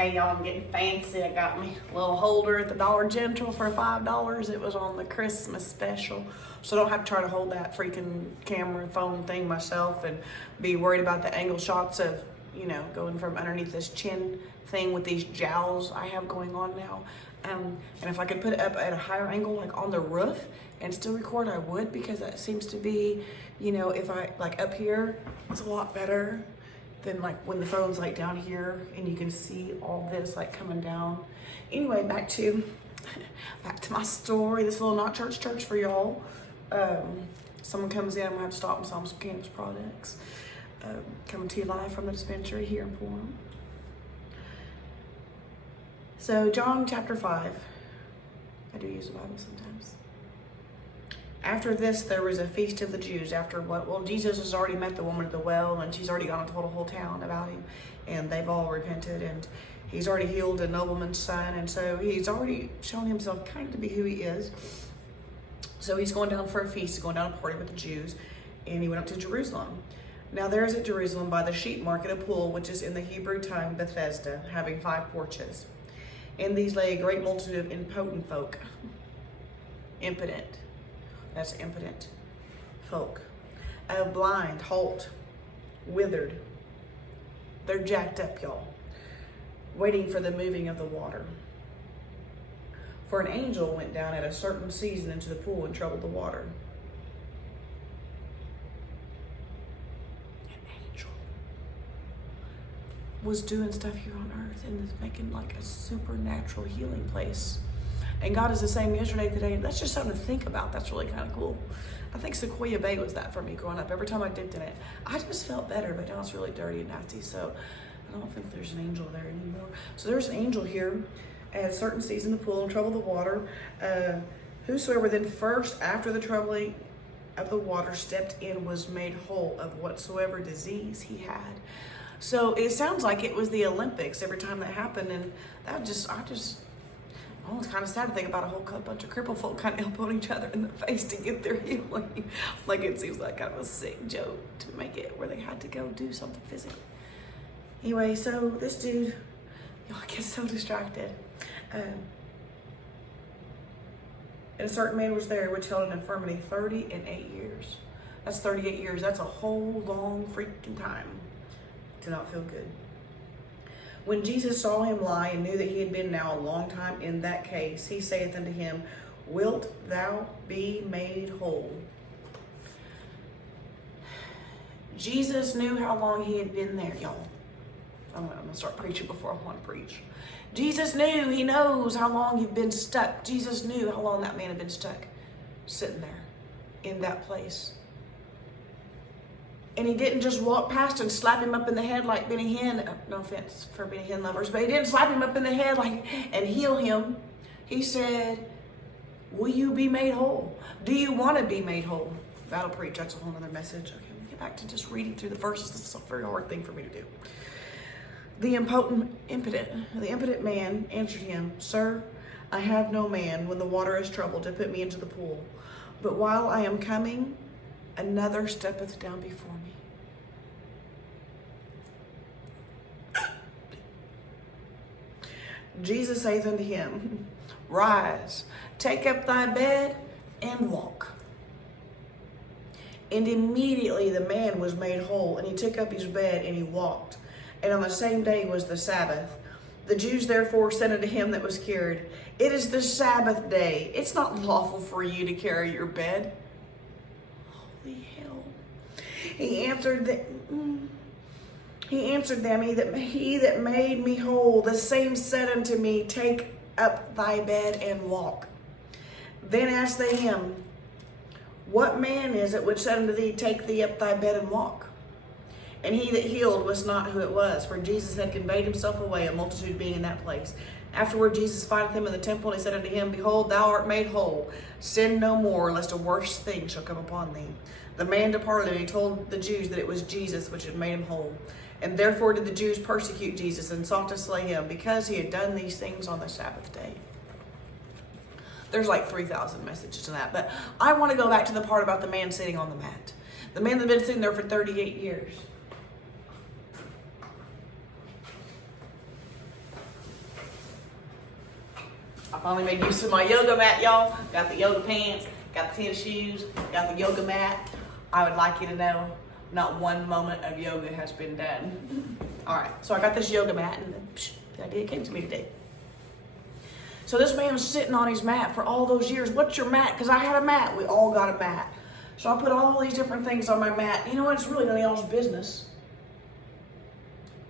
Hey y'all, I'm getting fancy. I got me a little holder at the Dollar General for $5. It was on the Christmas special. So I don't have to try to hold that freaking camera and phone thing myself and be worried about the angle shots of, you know, going from underneath this chin thing with these jowls I have going on now. And if I could put it up at a higher angle, like on the roof, and still record, I would, because that seems to be, you know, if I, like up here, it's a lot better than like when the phone's like down here and you can see all this like coming down. Anyway, back to my story. This little not church for y'all. Someone comes in, I'm gonna have to stop and sell some cannabis products. Coming to you live from the dispensary here in Pullman. So John chapter 5. I do use the Bible sometimes. After this, there was a feast of the Jews. After what? Well, Jesus has already met the woman at the well, and she's already gone and told a whole town about him, and they've all repented, and he's already healed a nobleman's son, and so he's already shown himself kind of to be who he is. So he's going down for a feast, he's going down a party with the Jews, and he went up to Jerusalem. Now there is at Jerusalem by the sheep market a pool, which is in the Hebrew tongue Bethesda, having 5 porches. In these lay a great multitude of impotent folk. Impotent. That's impotent folk. Blind, halt, withered. They're jacked up, y'all, waiting for the moving of the water. For an angel went down at a certain season into the pool and troubled the water. An angel was doing stuff here on earth and is making like a supernatural healing place. And God is the same yesterday, today. That's just something to think about. That's really kind of cool. I think Sequoia Bay was that for me growing up. Every time I dipped in it, I just felt better, but now it's really dirty and nasty. So I don't think there's an angel there anymore. So there's an angel here at a certain season in the pool and troubled the water. Whosoever then first after the troubling of the water stepped in was made whole of whatsoever disease he had. So it sounds like it was the Olympics every time that happened. And that oh, it's kind of sad to think about a whole bunch of crippled folk kind of elbowing each other in the face to get their healing. Like, it seems like kind of a sick joke to make it where they had to go do something physical. Anyway, so this dude, I get so distracted. And a certain man was there which held an infirmity 38 years. That's 38 years. That's a whole long freaking time to not feel good. When Jesus saw him lie and knew that he had been now a long time in that case, he saith unto him, Wilt thou be made whole? Jesus knew how long he had been there, y'all. I'm gonna start preaching before I want to preach. Jesus knew, he knows how long you've been stuck. Jesus knew how long that man had been stuck, sitting there in that place. And he didn't just walk past and slap him up in the head like Benny Hinn. No offense for Benny Hinn lovers, but he didn't slap him up in the head and heal him. He said, will you be made whole? Do you want to be made whole? That'll preach. That's a whole other message. Okay, we'll get back to just reading through the verses. This is a very hard thing for me to do. The impotent man answered him, Sir, I have no man when the water is troubled to put me into the pool. But while I am coming, another steppeth down before me. Jesus saith unto him, Rise, take up thy bed, and walk. And immediately the man was made whole, and he took up his bed, and he walked. And on the same day was the Sabbath. The Jews therefore said unto him that was cured, It is the Sabbath day. It's not lawful for you to carry your bed. Holy hell. He answered them, He that made me whole, the same said unto me, Take up thy bed and walk. Then asked they him, What man is it which said unto thee, Take thee up thy bed and walk? And he that healed was not who it was, for Jesus had conveyed himself away, a multitude being in that place. Afterward Jesus findeth him in the temple, and he said unto him, Behold, thou art made whole. Sin no more, lest a worse thing shall come upon thee. The man departed, and he told the Jews that it was Jesus which had made him whole. And therefore did the Jews persecute Jesus, and sought to slay him, because he had done these things on the Sabbath day. There's like 3,000 messages to that, but I want to go back to the part about the man sitting on the mat. The man that had been sitting there for 38 years. finally made use of my yoga mat, y'all. Got the yoga pants, got the tennis shoes, got the yoga mat. I would like you to know, not one moment of yoga has been done. All right, so I got this yoga mat, and the idea came to me today. So this man was sitting on his mat for all those years. What's your mat? Because I had a mat. We all got a mat. So I put all these different things on my mat. You know what? It's really none of y'all's business.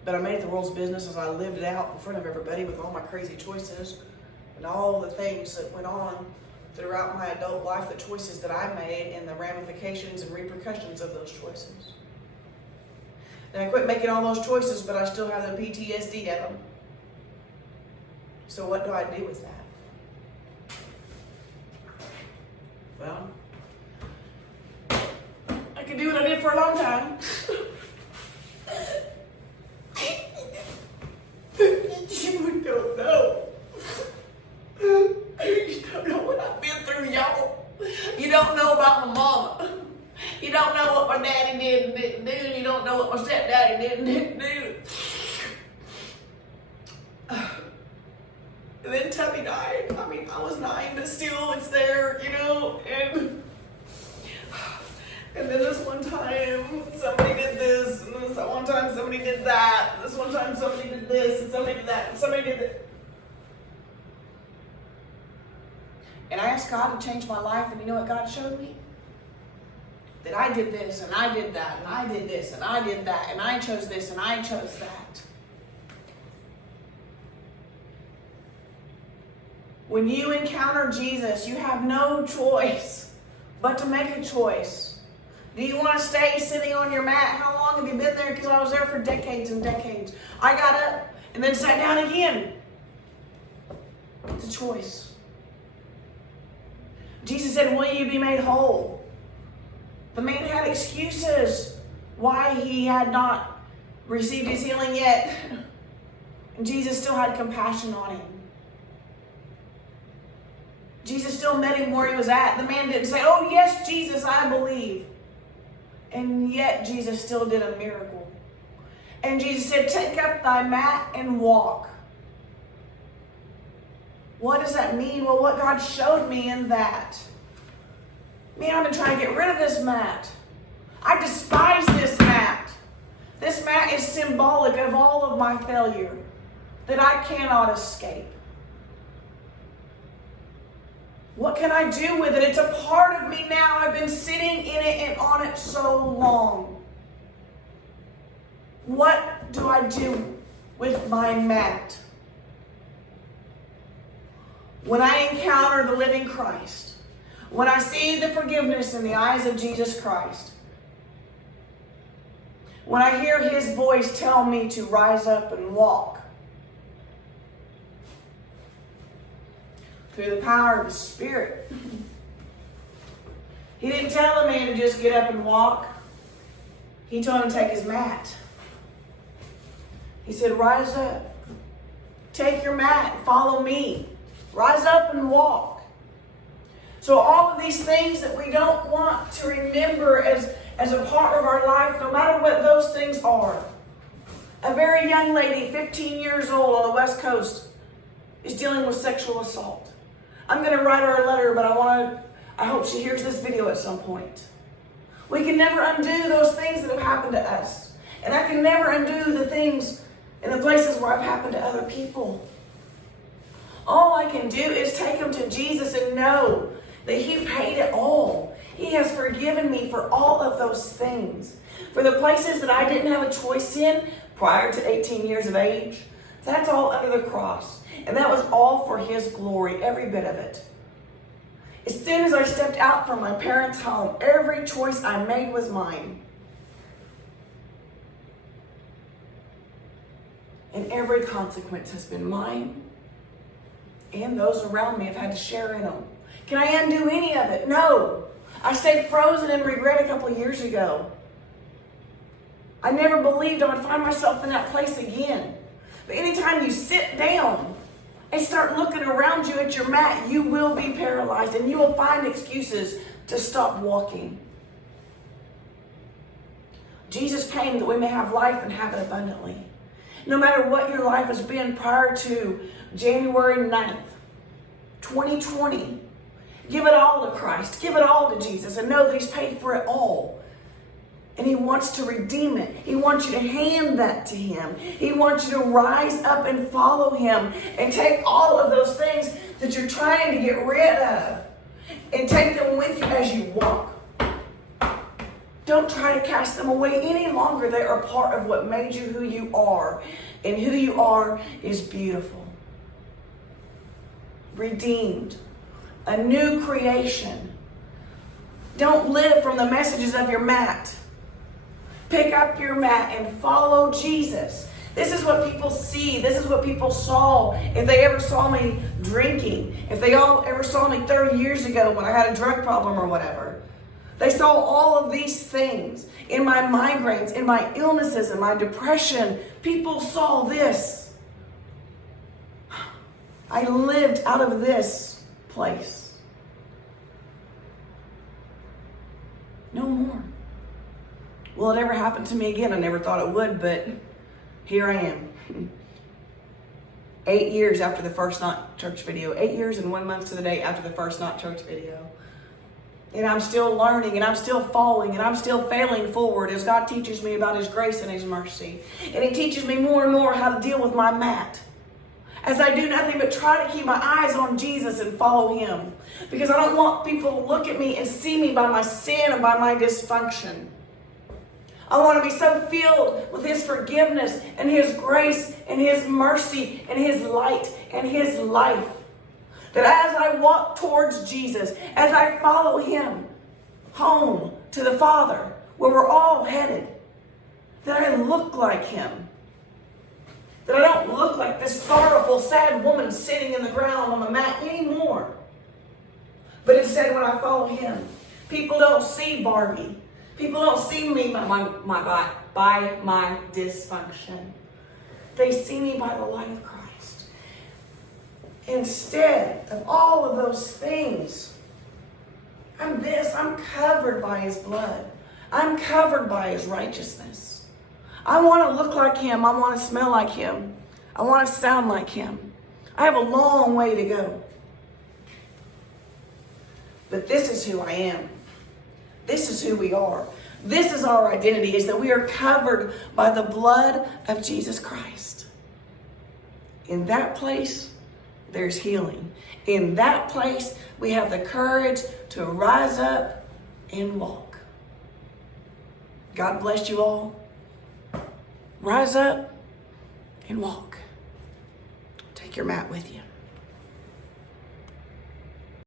But I made it the world's business as I lived it out in front of everybody with all my crazy choices and all the things that went on throughout my adult life, the choices that I made and the ramifications and repercussions of those choices. And I quit making all those choices, but I still have the PTSD of them. So what do I do with that? Well, I can do what I did for a long time. You don't know. You don't know what I've been through, y'all. You don't know about my mama. You don't know what my daddy did and didn't do, and you don't know what my stepdaddy did and didn't do. And then Tubby died. I mean, I was 9, but still it's there, you know, and then this one time somebody did this, and this one time somebody did that, and this one time somebody did this, and somebody did that, and somebody did that. And I asked God to change my life, and you know what God showed me? That I did this, and I did that, and I did this, and I did that, and I chose this, and I chose that. When you encounter Jesus, you have no choice but to make a choice. Do you want to stay sitting on your mat? How long have you been there? Because I was there for decades and decades. I got up and then sat down again. It's a choice. Jesus said, will you be made whole? The man had excuses why he had not received his healing yet. And Jesus still had compassion on him. Jesus still met him where he was at. The man didn't say, oh yes, Jesus, I believe. And yet Jesus still did a miracle. And Jesus said, take up thy mat and walk. What does that mean? Well, what God showed me in that. Man, I've been trying to get rid of this mat. I despise this mat. This mat is symbolic of all of my failure that I cannot escape. What can I do with it? It's a part of me now. I've been sitting in it and on it so long. What do I do with my mat? When I encounter the living Christ, when I see the forgiveness in the eyes of Jesus Christ, when I hear his voice tell me to rise up and walk, through the power of the Spirit. He didn't tell the man to just get up and walk. He told him to take his mat. He said, rise up. Take your mat and follow me. Rise up and walk. So all of these things that we don't want to remember as a part of our life, no matter what those things are. A very young lady, 15 years old on the West Coast, is dealing with sexual assault. I'm going to write her a letter, but I hope she hears this video at some point. We can never undo those things that have happened to us. And I can never undo the things in the places where I've happened to other people. All I can do is take them to Jesus and know that he paid it all. He has forgiven me for all of those things. For the places that I didn't have a choice in prior to 18 years of age, that's all under the cross. And that was all for his glory, every bit of it. As soon as I stepped out from my parents' home, every choice I made was mine. And every consequence has been mine. And those around me have had to share in them. Can I undo any of it? No. I stayed frozen in regret a couple of years ago. I never believed I would find myself in that place again. But anytime you sit down and start looking around you at your mat, you will be paralyzed and you will find excuses to stop walking. Jesus came that we may have life and have it abundantly. No matter what your life has been prior to January 9th, 2020. Give it all to Christ. Give it all to Jesus and know that He's paid for it all. And He wants to redeem it. He wants you to hand that to Him. He wants you to rise up and follow Him and take all of those things that you're trying to get rid of and take them with you as you walk. Don't try to cast them away any longer. They are part of what made you who you are. And who you are is beautiful. Redeemed. A new creation. Don't live from the messages of your mat. Pick up your mat and follow Jesus. This is what people see. This is what people saw. If they ever saw me drinking, if they all ever saw me 30 years ago when I had a drug problem or whatever, they saw all of these things in my migraines, in my illnesses, in my depression. People saw this. I lived out of this place. No more. Will it ever happen to me again? I never thought it would, but here I am. 8 years after the first Not Church video. 8 years and 1 month to the day after the first Not Church video. And I'm still learning, and I'm still falling, and I'm still failing forward as God teaches me about His grace and His mercy. And He teaches me more and more how to deal with my mat. As I do nothing but try to keep my eyes on Jesus and follow Him. Because I don't want people to look at me and see me by my sin and by my dysfunction. I want to be so filled with His forgiveness and His grace and His mercy and His light and His life. That as I walk towards Jesus, as I follow Him home to the Father, where we're all headed, that I look like Him. That I don't look like this sorrowful, sad woman sitting in the ground on the mat anymore. But instead, when I follow Him, people don't see Barbie. People don't see me by my dysfunction. They see me by the light of Christ. Instead of all of those things, I'm covered by His blood. I'm covered by His righteousness. I want to look like Him. I want to smell like Him. I want to sound like Him. I have a long way to go. But this is who I am. This is who we are. This is our identity, is that we are covered by the blood of Jesus Christ. In that place, there's healing. In that place, we have the courage to rise up and walk. God bless you all. Rise up and walk. Take your mat with you.